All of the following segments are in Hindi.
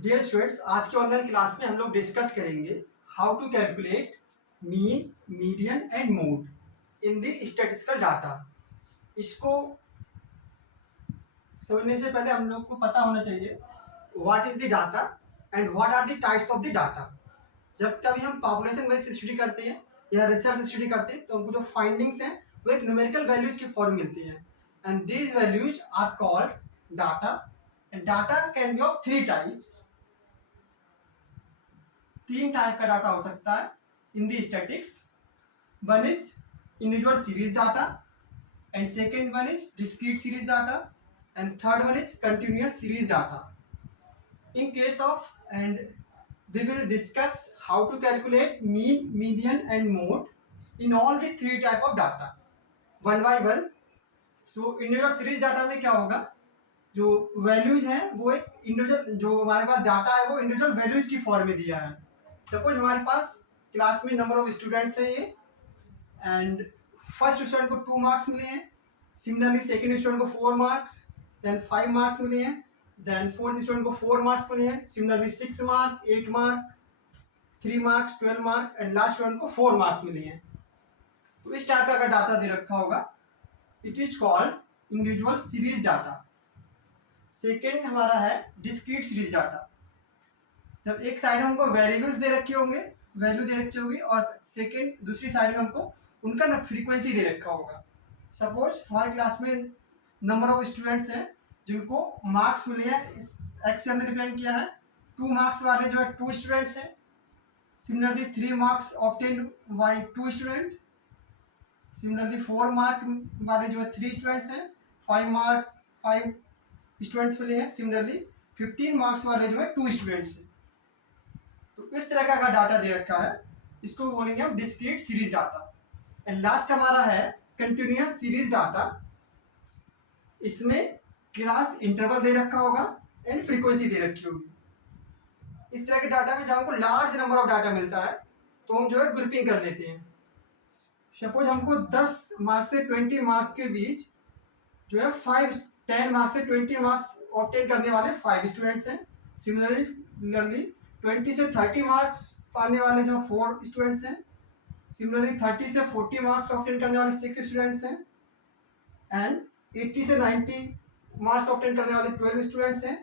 डियर स्टूडेंट्स, आज के ऑनलाइन क्लास में हम लोग डिस्कस करेंगे how to calculate mean, median and mode in the statistical data. इसको समझने से पहले हम लोग को पता होना चाहिए what is the data and what are the types of the data. जब कभी हम पॉपुलेशन बेस्ड स्टडी करते हैं या रिसर्च स्टडी करते हैं तो हमको जो फाइंडिंग्स हैं वो एक न्यूमेरिकल वैल्यूज की फॉर्म मिलती हैं and these values are called data. And data can be of three types. तीन टाइप का डाटा हो सकता है in the statistics. One is individual series data and second one is discrete series data and third one is continuous series data. In case of and we will discuss how to calculate mean, median and mode in all the three type of data one by one. So individual series data में क्या होगा, जो वैल्यूज हैं वो एक इंडिविजुअल, जो हमारे पास डाटा है वो इंडिविजुअल वैल्यूज की फॉर्म में दिया है। सपोज हमारे पास क्लास में नंबर ऑफ स्टूडेंट्स हैं ये एंड फर्स्ट स्टूडेंट को 2 मार्क्स मिले हैं, सिमिलरली सेकेंड स्टूडेंट को 4 मार्क्स, देन 5 मार्क्स मिले हैं, देन फोर्थ स्टूडेंट को 4 मार्क्स मिले हैं, similarly 6 mark, 8 mark, 3 marks, 12 mark and last student को 4 मार्क्स मिले हैं। तो इस टाइप का अगर डाटा दे रखा होगा it is called individual series data. Second हमारा है डिस्क्रीट सीरीज डाटा। जब एक साइड में हमको वेरिएबल्स दे रखे होंगे, वैल्यू दे रखी होगी, और सेकेंड दूसरी साइड में हमको उनका ना फ्रीक्वेंसी दे रखा होगा। सपोज हमारे क्लास में नंबर ऑफ स्टूडेंट्स हैं जिनको मार्क्स मिले हैं, इस एक्स से हमने रिप्रेजेंट किया है। 2 मार्क्स वाले जो है 2 स्टूडेंट्स हैं, similarly 3 marks obtained by 2 student, similarly 4 mark वाले जो है 3 स्टूडेंट्स हैं, 5 मार्क 5 स्टूडेंट्स मिले हैं, सिमिलरली 15 मार्क्स वाले जो है 2 स्टूडेंट्स हैं। तो इस तरह का डाटा दे रखा है, इसको बोलेंगे हम discrete series data. And last हमारा है कंटिन्यूअस सीरीज डाटा। इसमें क्लास इंटरवल दे रखा होगा एंड फ्रीक्वेंसी दे रखी होगी। इस तरह के डाटा में जब हमको लार्ज नंबर ऑफ डाटा मिलता है तो हम जो है ग्रुपिंग कर लेते हैं। सपोज हमको 10 मार्क से 20 मार्क के बीच जो है 10 मार्क से 20 मार्क्स ऑब्टेन करने वाले 5 स्टूडेंट्स हैं, सिमिलरली 20 से 30 मार्क्स पाने वाले जो 4 स्टूडेंट्स हैं, सिमिलरली 30 से 40 मार्क्स ऑब्टेन करने वाले 6 स्टूडेंट्स हैं, एंड 80 से 90 मार्क्स ऑब्टेन करने वाले 12 स्टूडेंट्स हैं,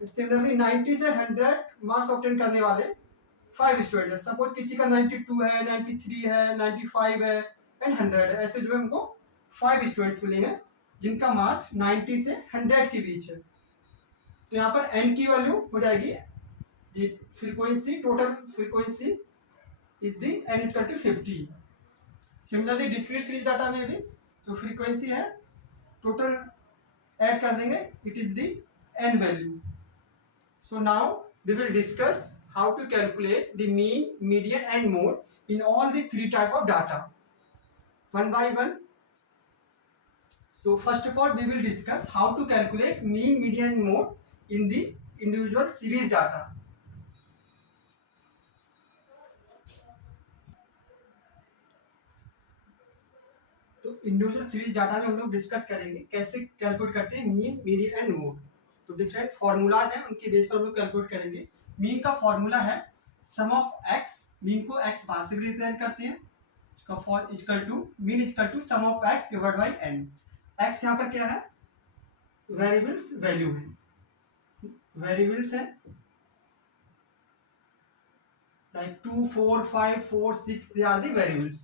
सिमिलरली 90 से 100 मार्क्स ऑब्टेन करने वाले 5 स्टूडेंट्स हैं। सपोज किसी का 92 है, 93 है, 95 है एंड 100 है, ऐसे जो है हमको 5 स्टूडेंट्स मिले हैं जिनका मार्क्स 90 से 100 के बीच है। तो यहाँ पर n की वैल्यू हो जाएगी the frequency, total frequency is the n equal to 50। Similarly discrete series data में भी जो फ्रीक्वेंसी है टोटल ऐड कर देंगे, it is the n value. So now we will discuss how to calculate the mean, median and mode in all the three type of data one by one. So first of all we will discuss how to calculate mean, median and mode in the individual series data. तो इंडिविजुअल सीरीज डाटा में हम लोग डिस्कस करेंगे कैसे कैलकुलेट करते हैं मीन, मीडियन एंड मोड। तो डिफरेंट फार्मूलाज हैं, उनके बेस पर हम लोग कैलकुलेट करेंगे। मीन का फार्मूला है सम ऑफ एक्स, मीन को एक्स बार से रिप्रेजेंट करते हैं, इसका for equal to mean equal to sum of x divide by n. X यहाँ पर क्या है, वेरिएबल्स वैल्यू है, वेरिएबल्स है like 2, 4, 5, 4, 6 they are the variables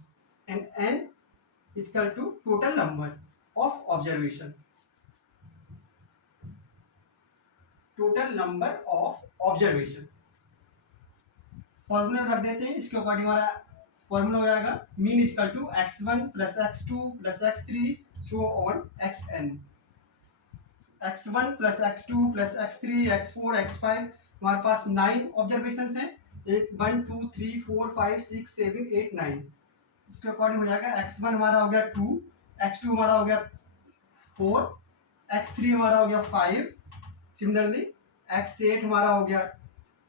and n equal to total number of observation, total number of observation. Formula रख देते हैं, इसके अकॉर्डिंग हमारा फॉर्मूला हो जाएगा mean equal to x1 plus x2 plus x3 so on xn। x1 plus x2 plus x3 x4 x5 हमारे पास 9 ऑब्जर्वेशंस हैं, 1 2 3 4 5 6 7 8 9। इसके अकॉर्डिंग हो जाएगा x1 हमारा हो गया 2, x2 हमारा हो गया 4, x3 हमारा हो गया 5, सिमिलरली x8 हमारा हो गया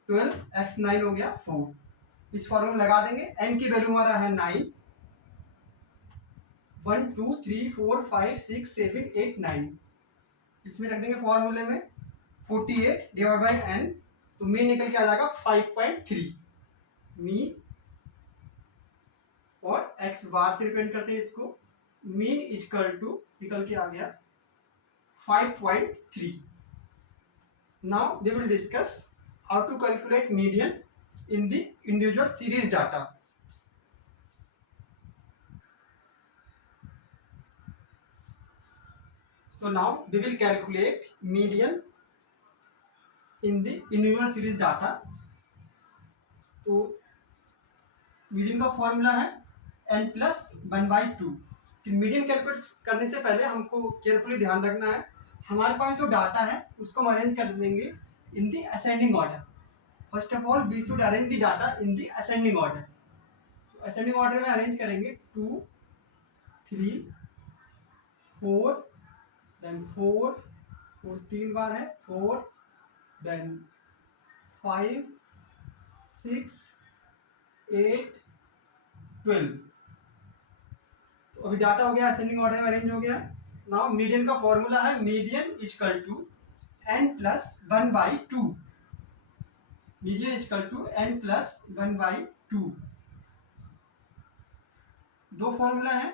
12, x9 हो गया 4। इस फॉर्मूला लगा देंगे, n की वैल्यू हमारा है 9, 1 2 3 4 5 6 7 8 9। इसमें रख देंगे फॉर्मूले में 48 डिवाइड बाई n, तो मीन निकल के आ जाएगा 5.3 मीन, और एक्स बार से रिप्रेजेंट करते हैं इसको, मीन इक्वल टू निकल के आ गया 5.3. Now we will discuss how to calculate median in the individual series data. So now we will calculate median in the individual series data. तो मीडियन का फॉर्मूला है n+1/2. कि मीडियन कैलकुलेट करने से पहले हमको केयरफुली ध्यान रखना है, हमारे पास जो डाटा है उसको हम अरेंज कर देंगे in the ascending order. First of all we should arrange the data in the ascending order. So ascending order में अरेंज करेंगे 2, 3, 4, देन 4 और 3 बार है 4, देन 5, 6, 8, 12. तो अभी डाटा हो गया असेंडिंग ऑर्डर में अरेंज हो गया. नाउ मीडियन का फॉर्मूला है median equal to n+1/2. Median equal to n+1/2. दो फॉर्मूला है.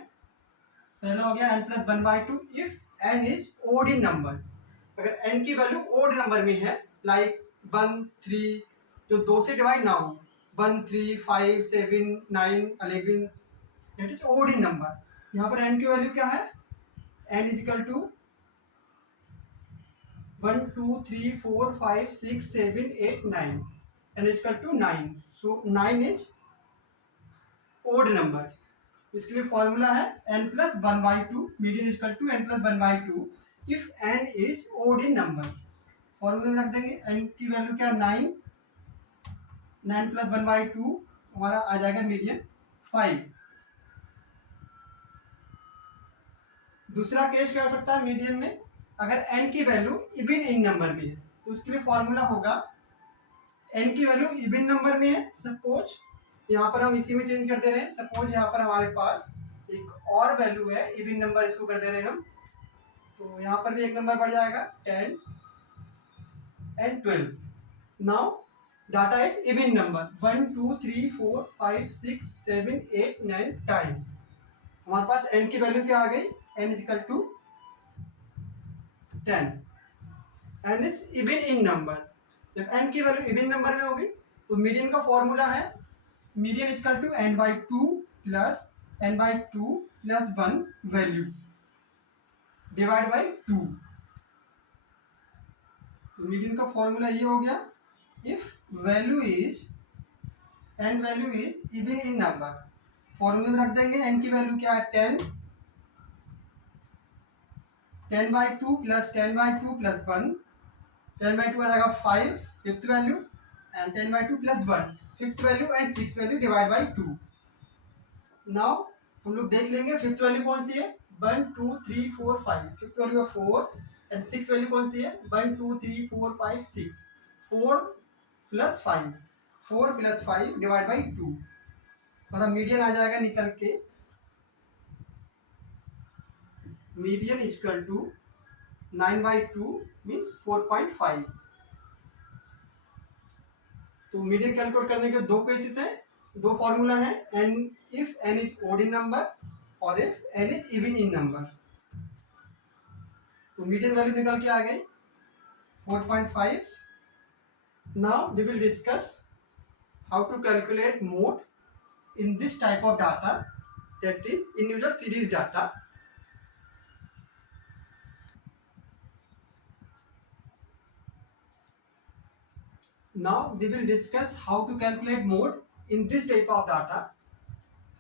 पहला हो गया n+1/2 if n is odd in number. अगर n की वैल्यू ओड नंबर में है, लाइक 1, 3, जो 2 से डिवाइड ना हो, 1, 3, 5, 7, 9, 11, it is odd in number. यहाँ पर n की वैल्यू क्या है, n is equal to 1, 2, 3, 4, 5, 6, 7, 8, 9. n is equal to 9. So 9 is odd number. इसके लिए फॉर्मूला है n+1/2. Median is equal to n+1/2 if n is odd in number. फॉर्मूले में रख देंगे n की वैल्यू क्या, 9. 9+1/2 हमारा आ जाएगा मीडियन 5. दूसरा केस क्या हो सकता है मीडियन में, अगर n की वैल्यू इवन इन नंबर में है, तो उसके लिए फॉर्मूला होगा n की वैल्यू इवन नंबर में है. सपोज यहाँ पर हम इसी में चेंज कर दे रहे हैं. सपोज यहाँ पर हमारे पास एक और वैल्यू है इवन नंबर, इसको कर दे रहे हैं हम, तो यहाँ पर भी एक नंबर बढ़ जाएगा 10 and 12. Now data is even number 1, 2, 3, 4, 5, 6, 7, 8, 9, 10. हमारे पास n की वैल्यू क्या आ गई, n is equal to 10. n is even in number. जब n की वैल्यू इवन नंबर में होगी तो मीडियन का फॉर्मूला है median is equal to n/2 plus n/2 plus 1 value divide by 2. तो मीडियन का फॉर्मूला ये हो गया if value is n value is even in number. फॉर्मूले में रख देंगे n की वैल्यू क्या है 10, 10/2 प्लस 10/2 प्लस 1. 10/2 आ जाएगा 5 fifth value, and 10/2 plus 1 fifth value, and 6 value divide by 2. Now हम लोग देख लेंगे फिफ्थ वैल्यू कौन सी है, 1, 2, 3, 4, 5. फिफ्थ वैल्यू है 4, एंड 6 वैल्यू कौन सी है, 1, 2, 3, 4, 5, 6. 4 प्लस 5, 4 प्लस 5 डिवाइड बाई 2. और मीडियन आ जाएगा निकल के, मीडियन इक्वल टू 9/2 मीन्स 4.5. तो मीडियन कैलकुलेट करने के दो केसेस हैं, दो फॉर्मूला है, n if n is odd in number और if n is even in number. तो मीडियन वैल्यू निकल के आ गई 4.5. Now we will discuss how to calculate mode in this type of data, that is individual series data. Now we will discuss how to calculate mode in this type of data.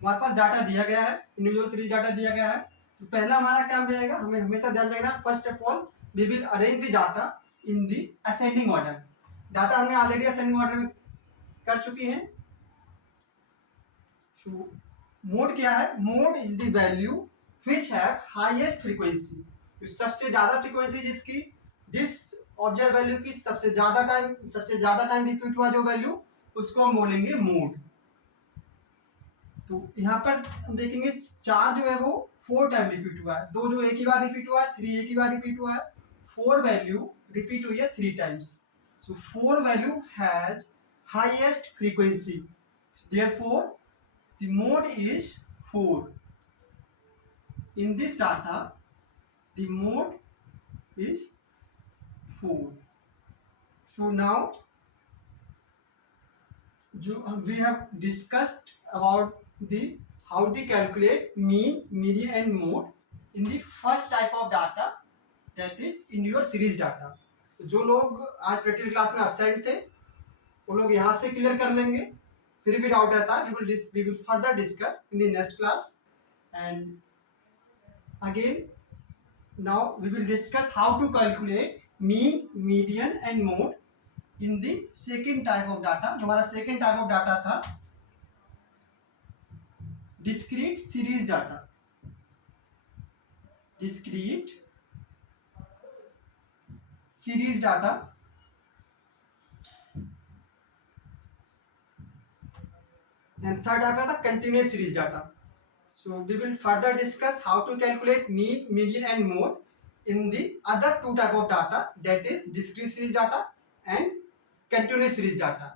हमारे पास डाटा दिया गया है, इंडिविजुअल सीरीज डाटा दिया गया है. तो पहला हमारा काम रहेगा, हमें हमेशा ध्यान रखना, first of all we will arrange the data in the ascending order. Data हमने ऑलरेडी असेंडिंग ऑर्डर में कर चुकी हैं. मोड क्या है, mode is the value which have highest frequency. सबसे ज्यादा फ्रीक्वेंसी जिसकी, जिस ऑब्जर्व वैल्यू की सबसे ज्यादा टाइम रिपीट हुआ जो वैल्यू, उसको हम बोलेंगे मोड. तो यहाँ पर हम देखेंगे 4 जो है वो 4 टाइम रिपीट हुआ है, 2 जो एक ही बार रिपीट हुआ है, 3 एक ही बार रिपीट हुआ है, 4 वैल्यू रिपीट हुई है 3 times. So 4 value has highest frequency. Therefore, the mode is 4. In this data, the mode is 4. So now we have discussed about the how to calculate mean, median and mode in the first type of data, that is in your series data. जो लोग आज प्रैक्टिकल क्लास में absent थे वो लोग यहाँ से क्लियर कर लेंगे, फिर भी डाउट रहता है we will further discuss in the next class. And again now we will discuss how to calculate mean, median and mode in the second type of data. जो हमारा second type of data था discrete series data. Discrete series data and third type था continuous series data. So we will further discuss how to calculate mean, median and mode in the other two type of data, that is discrete series data and continuous series data.